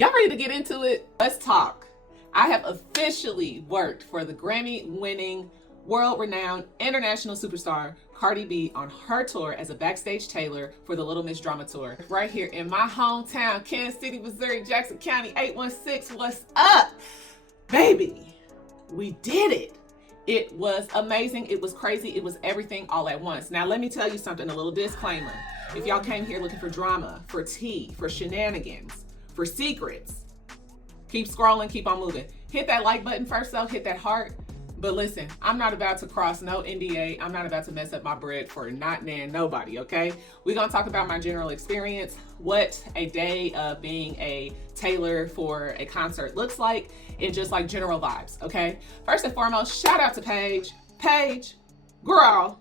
Y'all ready to get into it? Let's talk. I have officially worked for the Grammy-winning, world-renowned international superstar Cardi B on her tour as a backstage tailor for the Little Miss Drama Tour. Right here in my hometown, Kansas City, Missouri, Jackson County, 816. What's up? Baby, we did it. It was amazing. It was crazy. It was everything all at once. Now, let me tell you something, a little disclaimer. If y'all came here looking for drama, for tea, for shenanigans, for secrets, keep scrolling, keep on moving. Hit that like button first though, hit that heart. But listen, I'm not about to cross no NDA. I'm not about to mess up my bread for not nan nobody, okay? We're gonna talk about my general experience, what a day of being a tailor for a concert looks like, and just like general vibes, okay? First and foremost, shout out to Paige. Paige, girl,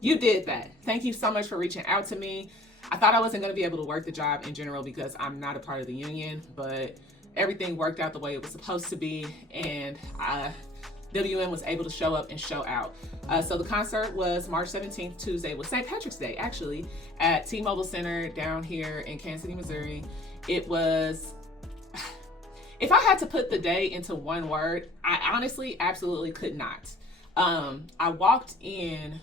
you did that. Thank you so much for reaching out to me. I thought I wasn't gonna be able to work the job in general because I'm not a part of the union, but everything worked out the way it was supposed to be, and WM was able to show up and show out. So the concert was March 17th, Tuesday, was St. Patrick's Day, actually, at T-Mobile Center down here in Kansas City, Missouri. It was, if I had to put the day into one word, I honestly absolutely could not. I walked in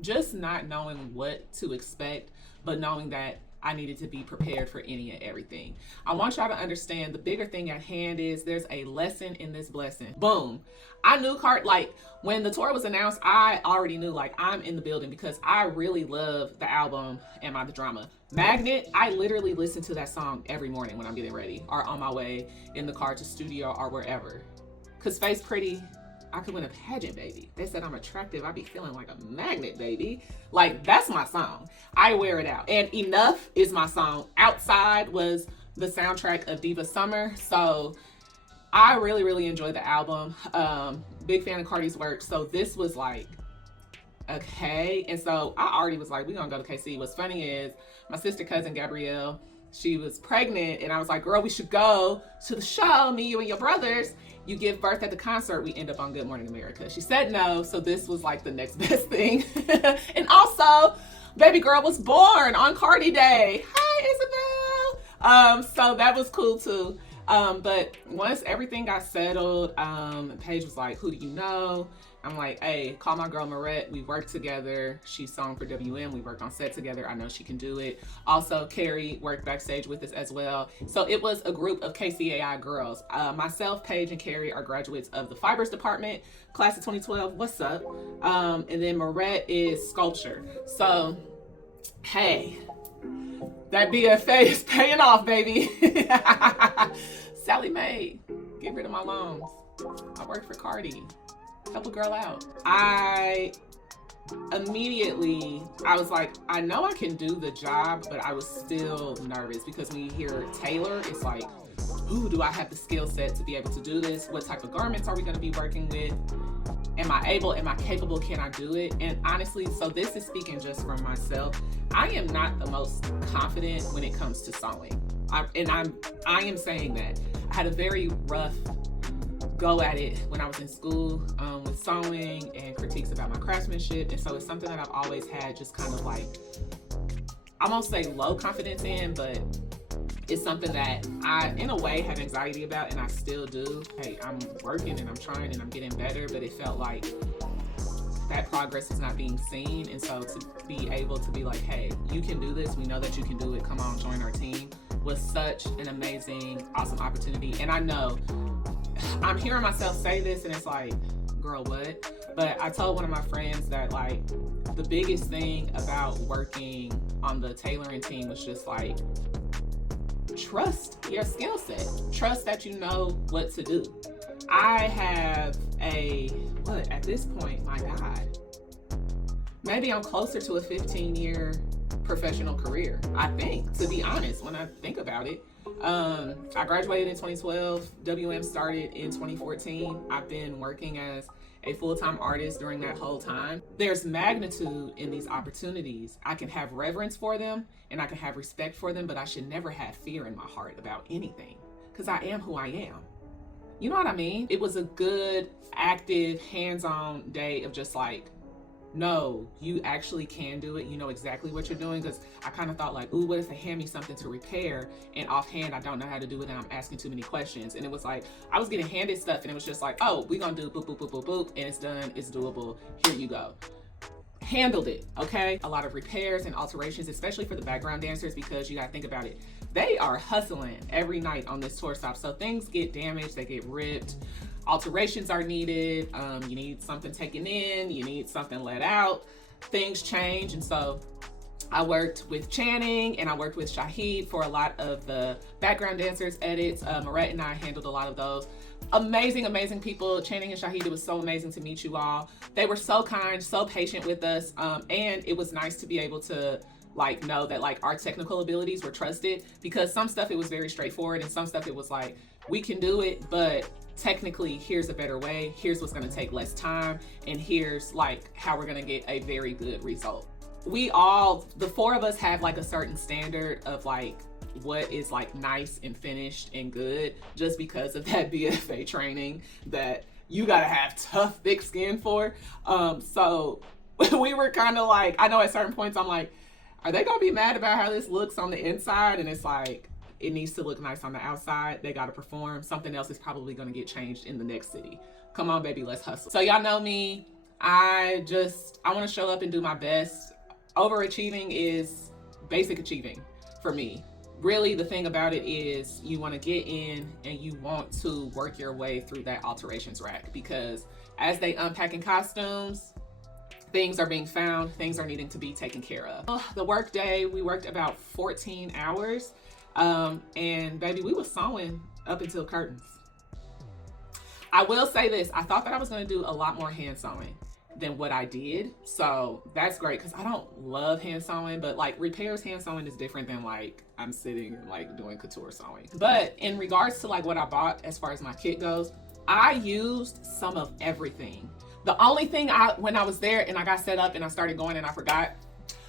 just not knowing what to expect, but knowing that I needed to be prepared for any and everything. I want y'all to understand the bigger thing at hand is there's a lesson in this blessing. Boom. I knew like when the tour was announced, I already knew like I'm in the building because I really love the album Am I the Drama. Magnet, I literally listen to that song every morning when I'm getting ready or on my way in the car to studio or wherever. Cause Face Pretty, I could win a pageant, baby. They said I'm attractive. I be feeling like a magnet, baby. Like, that's my song. I wear it out. And Enough is my song. Outside was the soundtrack of Diva Summer. So I really, really enjoyed the album. Big fan of Cardi's work. So this was like, okay. And so I already was like, we're gonna go to KC. What's funny is my sister cousin Gabrielle, she was pregnant, and I was like, girl, we should go to the show, me, you, and your brothers. You give birth at the concert, we end up on Good Morning America. She said no, so this was like the next best thing. And also, baby girl was born on Cardi Day. Hi, Isabel. So that was cool too. But once everything got settled, Paige was like, who do you know? I'm like, hey, call my girl Marette. We worked together. She sung for WM. We worked on set together. I know she can do it. Also, Carrie worked backstage with us as well. So it was a group of KCAI girls. Myself, Paige, and Carrie are graduates of the Fibers Department, class of 2012. What's up? And then Marette is sculpture. So, hey, that BFA is paying off, baby. Sally Mae, get rid of my loans. I worked for Cardi. Help a girl out. I immediately, I was like, I know I can do the job, but I was still nervous because when you hear tailor, it's like, ooh, do I have the skill set to be able to do this? What type of garments are we gonna be working with? Am I able, am I capable, can I do it? And honestly, so this is speaking just for myself, I am not the most confident when it comes to sewing. I am saying that. I had a very rough go at it when I was in school with sewing and critiques about my craftsmanship. And so it's something that I've always had just kind of like, I won't say low confidence in, but it's something that I, in a way, have anxiety about, and I still do. Hey, I'm working and I'm trying and I'm getting better, but it felt like that progress is not being seen. And so to be able to be like, hey, you can do this. We know that you can do it. Come on, join our team, was such an amazing, awesome opportunity. And I know I'm hearing myself say this and it's like, girl, what? But I told one of my friends that like the biggest thing about working on the tailoring team was just like, trust your skill set. Trust that you know what to do. I have what at this point, my God, maybe I'm closer to a 15-year professional career, I think, to be honest, when I think about it. I graduated in 2012. WM started in 2014. I've been working as a full-time artist during that whole time. There's magnitude in these opportunities. I can have reverence for them and I can have respect for them, but I should never have fear in my heart about anything because I am who I am. You know what I mean? It was a good, active, hands-on day of just like no, you actually can do it. You know exactly what you're doing. Because I kind of thought like, ooh, what if they hand me something to repair and offhand I don't know how to do it and I'm asking too many questions. And it was like, I was getting handed stuff and it was just like, oh, we're gonna do boop, boop, boop, boop, boop, and it's done, it's doable, here you go. Handled it, okay? A lot of repairs and alterations, especially for the background dancers, because you gotta think about it. They are hustling every night on this tour stop. So things get damaged, they get ripped. Alterations are needed. You need something taken in, you need something let out, things change. And so I worked with Channing and I worked with Shahid for a lot of the background dancers edits. Marette and I handled a lot of those. Amazing, amazing people. Channing and Shahid, it was so amazing to meet you all. They were so kind, so patient with us. And it was nice to be able to like know that like our technical abilities were trusted, because some stuff it was very straightforward and some stuff it was like, we can do it, but technically here's a better way, here's what's going to take less time, and here's like how we're going to get a very good result. We all, the four of us, have like a certain standard of like what is like nice and finished and good, just because of that BFA training that you gotta have tough, thick skin for. So we were kind of like, I know at certain points I'm like, are they gonna be mad about how this looks on the inside? And it's like, it needs to look nice on the outside. They got to perform. Something else is probably going to get changed in the next city. Come on, baby, let's hustle. So y'all know me. I want to show up and do my best. Overachieving is basic achieving for me. Really, the thing about it is you want to get in and you want to work your way through that alterations rack, because as they unpacking costumes, things are being found, things are needing to be taken care of. The work day, we worked about 14 hours. And baby, we was sewing up until curtains. I will say this, I thought that I was gonna do a lot more hand sewing than what I did. So that's great, because I don't love hand sewing, but like repairs hand sewing is different than like I'm sitting and like doing couture sewing. But in regards to like what I bought as far as my kit goes, I used some of everything. The only thing when I was there and I got set up and I started going and I forgot,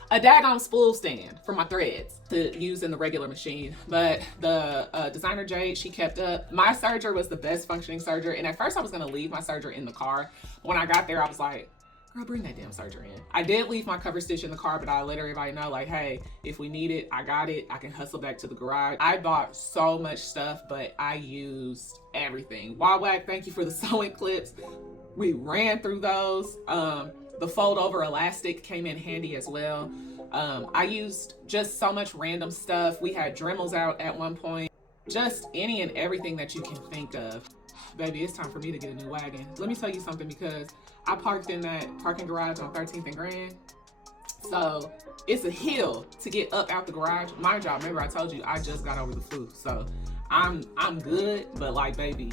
a daggone spool stand for my threads to use in the regular machine. But the designer Jade, she kept up. My serger was the best functioning serger. And at first I was gonna leave my serger in the car. When I got there, I was like, girl, bring that damn serger in. I did leave my cover stitch in the car, but I let everybody know like, hey, if we need it, I got it. I can hustle back to the garage. I bought so much stuff, but I used everything. WOWAC, thank you for the sewing clips. We ran through those. The fold over elastic came in handy as well. I used just so much random stuff. We had Dremels out at one point. Just any and everything that you can think of. Baby, it's time for me to get a new wagon. Let me tell you something, because I parked in that parking garage on 13th and Grand. So it's a hill to get up out the garage. Mind y'all, remember I told you I just got over the flu. So I'm good, but like baby,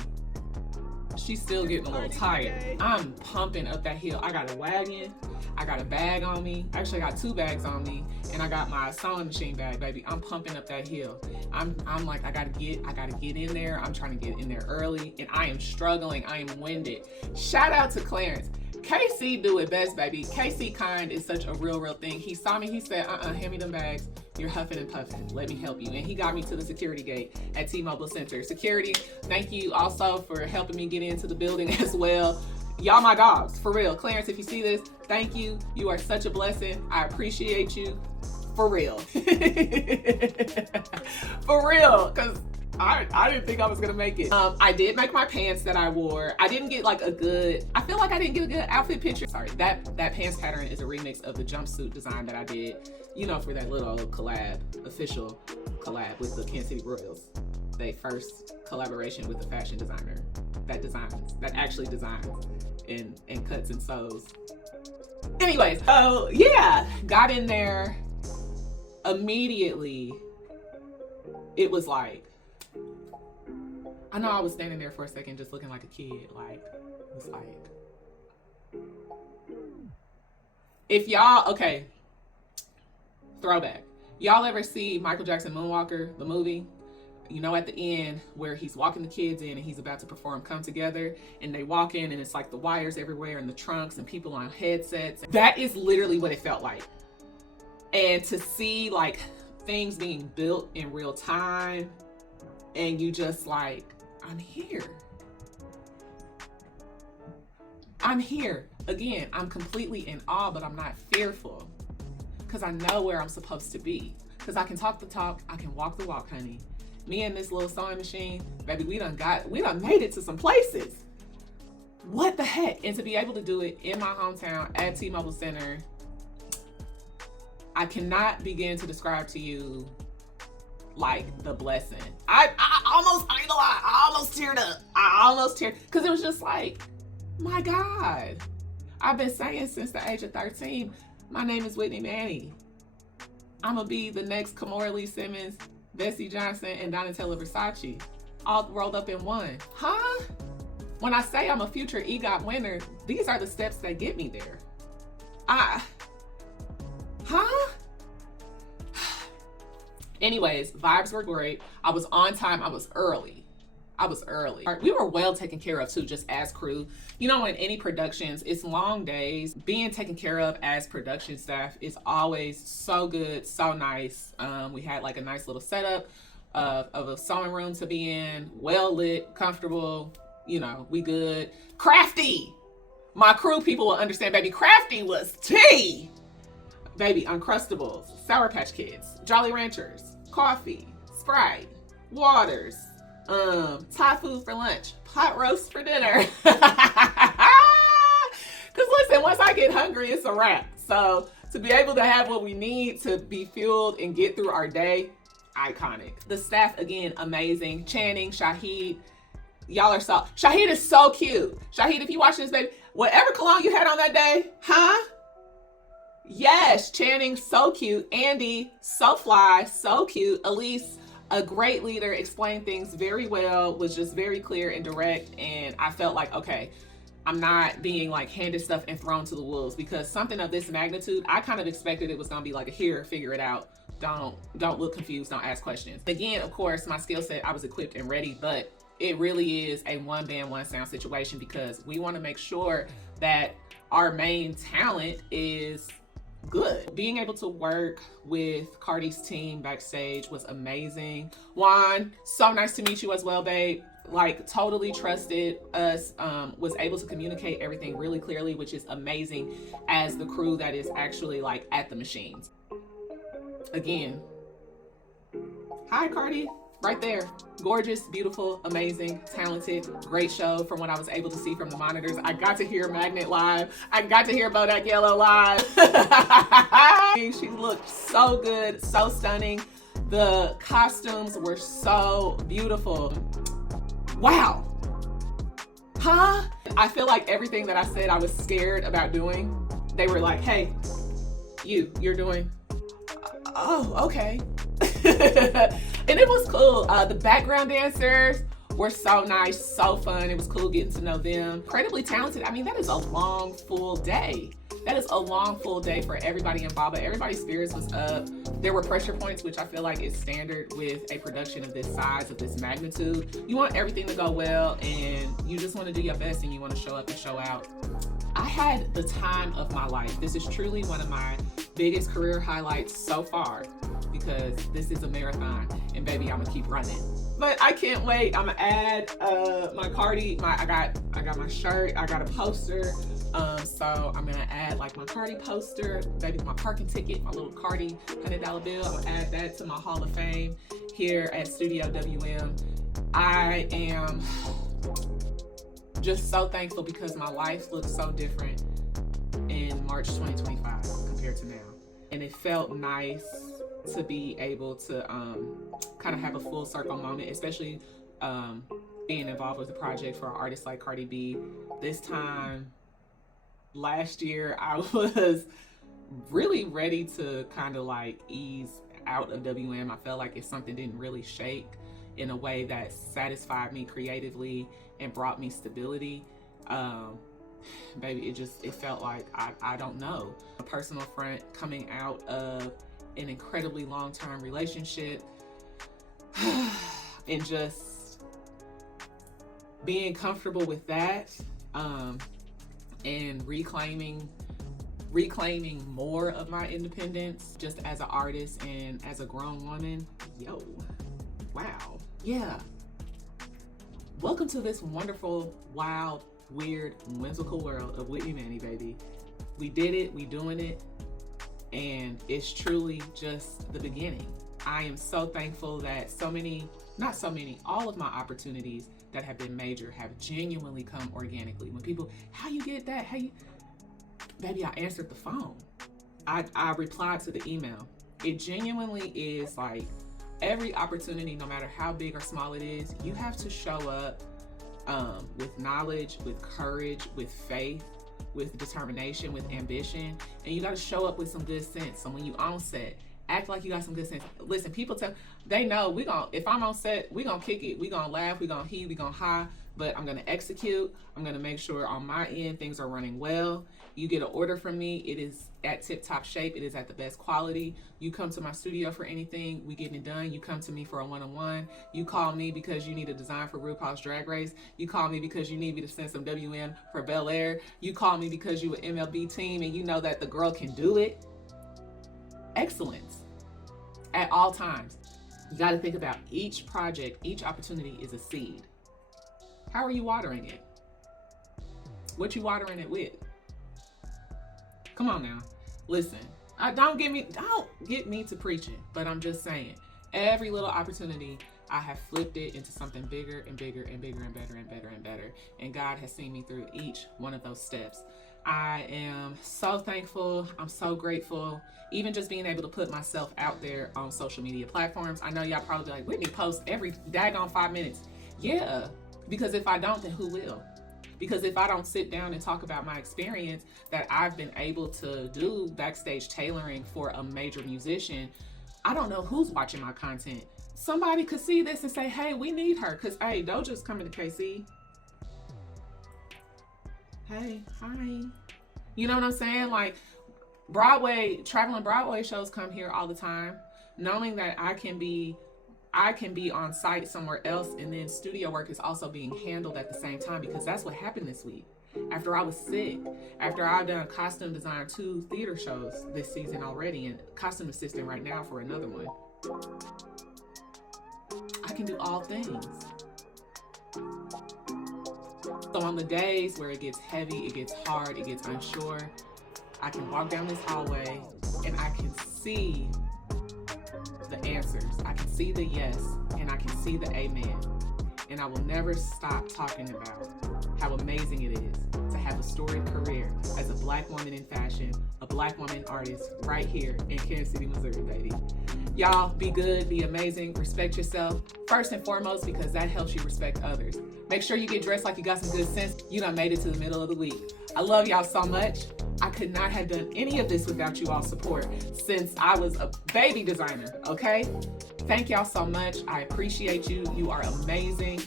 she's still getting a little tired. I'm pumping up that hill. I got a wagon, I got a bag on me. Actually, I got 2 bags on me, and I got my sewing machine bag, baby. I'm pumping up that hill. I'm like, I gotta get in there. I'm trying to get in there early, and I am struggling. I am winded. Shout out to Clarence. KC do it best, baby. KC kind is such a real thing. He saw me, he said, hand me them bags. You're huffing and puffing. Let me help you. And he got me to the security gate at T-Mobile Center. Security, thank you also for helping me get into the building as well. Y'all my dogs, for real. Clarence, if you see this, thank you. You are such a blessing. I appreciate you. For real. For real, because I didn't think I was gonna make it. I did make my pants that I wore. I didn't get like I feel like I didn't get a good outfit picture. Sorry, that pants pattern is a remix of the jumpsuit design that I did, you know, for that little official collab with the Kansas City Royals. They first collaboration with the fashion designer that actually designs and cuts and sews. Anyways, so yeah, got in there immediately. It was like, I know I was standing there for a second just looking like a kid. Like, it was like, if y'all, okay, throwback. Y'all ever see Michael Jackson Moonwalker, the movie? You know, at the end where he's walking the kids in and he's about to perform Come Together, and they walk in and it's like the wires everywhere and the trunks and people on headsets. That is literally what it felt like. And to see like things being built in real time, and you just like, I'm here. Again, I'm completely in awe, but I'm not fearful because I know where I'm supposed to be. Because I can talk the talk, I can walk the walk, honey. Me and this little sewing machine, baby, we done made it to some places. What the heck? And to be able to do it in my hometown at T-Mobile Center, I cannot begin to describe to you like the blessing. I ain't gonna lie, I almost teared up. Because it was just like, my God. I've been saying since the age of 13, my name is Whitney Manny. I'm gonna be the next Kamora Lee Simmons, Bessie Johnson, and Donatella Versace, all rolled up in one. Huh? When I say I'm a future EGOT winner, these are the steps that get me there. Anyways, vibes were great. I was on time, I was early. We were well taken care of too, just as crew. You know, in any productions, it's long days. Being taken care of as production staff is always so good, so nice. We had like a nice little setup of a sewing room to be in, well lit, comfortable, you know, we good. Crafty! My crew people will understand, baby, crafty was tea! Baby, Uncrustables, Sour Patch Kids, Jolly Ranchers, coffee, Sprite, waters, Thai food for lunch, pot roast for dinner. Cause listen, once I get hungry, it's a wrap. So to be able to have what we need to be fueled and get through our day, iconic. The staff, again, amazing. Channing, Shahid, y'all are so, Shahid is so cute. Shahid, if you watch this, baby, whatever cologne you had on that day, huh? Yes, Channing, so cute. Andy, so fly, so cute. Elise, a great leader, explained things very well, was just very clear and direct. And I felt like, okay, I'm not being like handed stuff and thrown to the wolves, because something of this magnitude, I kind of expected it was gonna be like a here, figure it out. Don't look confused, don't ask questions. Again, of course, my skill set, I was equipped and ready, but it really is a one band, one sound situation, because we wanna make sure that our main talent is good. Being able to work with Cardi's team backstage was amazing. Juan, so nice to meet you as well, babe. Like, totally trusted us, was able to communicate everything really clearly, which is amazing as the crew that is actually like at the machines. Again, hi Cardi, right there. Gorgeous, beautiful, amazing, talented, great show from what I was able to see from the monitors. I got to hear Magnet live. I got to hear Bodak Yellow live. She looked so good, so stunning. The costumes were so beautiful. Wow. Huh? I feel like everything that I said I was scared about doing, they were like, hey, you're doing, oh, okay. And it was cool. The background dancers were so nice, so fun. It was cool getting to know them. Incredibly talented. I mean, that is a long, full day. That is a long, full day for everybody involved, but everybody's spirits was up. There were pressure points, which I feel like is standard with a production of this size, of this magnitude. You want everything to go well, and you just want to do your best, and you want to show up and show out. I had the time of my life. This is truly one of my biggest career highlights so far, because this is a marathon, and baby, I'm gonna keep running. But I can't wait. I'm gonna add my Cardi, I got my shirt, I got a poster. So I'm gonna add like my Cardi poster, baby, my parking ticket, my little Cardi $100 bill. I'm gonna add that to my Hall of Fame here at Studio WM. I am just so thankful because my life looks so different in March 2025 compared to now. And it felt nice to be able to kind of have a full circle moment, especially being involved with the project for an artist like Cardi B. This time last year, I was really ready to kind of like ease out of WM. I felt like if something didn't really shake in a way that satisfied me creatively and brought me stability, baby, it felt like, I don't know. A personal front coming out of an incredibly long-term relationship and just being comfortable with that, and reclaiming more of my independence just as an artist and as a grown woman. Yo, wow. Yeah. Welcome to this wonderful, wild, weird, whimsical world of WHITNEYMANNEY, baby. We did it, we doing it, and it's truly just the beginning. I am so thankful that all of my opportunities that have been major have genuinely come organically. When people, how you get that? Baby, I answered the phone. I replied to the email. It genuinely is like every opportunity, no matter how big or small it is, you have to show up with knowledge, with courage, with faith, with determination, with ambition, and you got to show up with some good sense. So when you on set, act like you got some good sense. Listen, people they know if I'm on set, we gonna kick it. We gonna laugh, we gonna heave, we gonna high, but I'm gonna execute. I'm gonna make sure on my end things are running well. You get an order from me, it is at tip-top shape, it is at the best quality. You come to my studio for anything, we getting it done. You come to me for a one-on-one. You call me because you need a design for RuPaul's Drag Race. You call me because you need me to send some WM for Bel Air. You call me because you an MLB team and you know that the girl can do it. Excellence at all times. You got to think about each project, each opportunity is a seed. How are you watering it? What you watering it with? Come on now. Listen, don't get me to preaching, but I'm just saying, every little opportunity, I have flipped it into something bigger and bigger and bigger and better and better and better. And God has seen me through each one of those steps. I am so thankful. I'm so grateful. Even just being able to put myself out there on social media platforms. I know y'all probably be like, Whitney posts every daggone 5 minutes. Yeah, because if I don't, then who will? Because if I don't sit down and talk about my experience that I've been able to do backstage tailoring for a major musician, I don't know who's watching my content. Somebody could see this and say, hey, we need her. Because, hey, Doja's coming to KC. Hey, hi. You know what I'm saying? Like, traveling Broadway shows come here all the time. Knowing that I can be on site somewhere else, and then studio work is also being handled at the same time, because that's what happened this week. After I was sick, after I've done costume design 2 theater shows this season already, and costume assistant right now for another one, I can do all things. So on the days where it gets heavy, it gets hard, it gets unsure, I can walk down this hallway and I can see the answers. I can see the yes, and I can see the amen. And I will never stop talking about how amazing it is to have a storied career as a Black woman in fashion, a Black woman artist right here in Kansas City, Missouri, baby. Y'all be good, be amazing, respect yourself, first and foremost, because that helps you respect others. Make sure you get dressed like you got some good sense. You done made it to the middle of the week. I love y'all so much. I could not have done any of this without you all support since I was a baby designer, okay? Thank y'all so much. I appreciate you. You are amazing.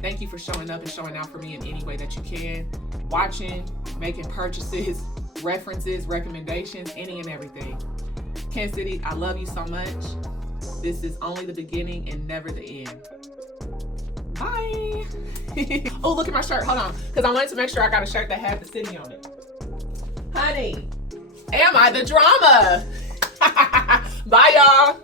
Thank you for showing up and showing out for me in any way that you can. Watching, making purchases, references, recommendations, any and everything. Kansas City, I love you so much. This is only the beginning and never the end. Bye. Oh, look at my shirt. Hold on. Because I wanted to make sure I got a shirt that had the city on it. Honey, am I the drama? Bye, y'all.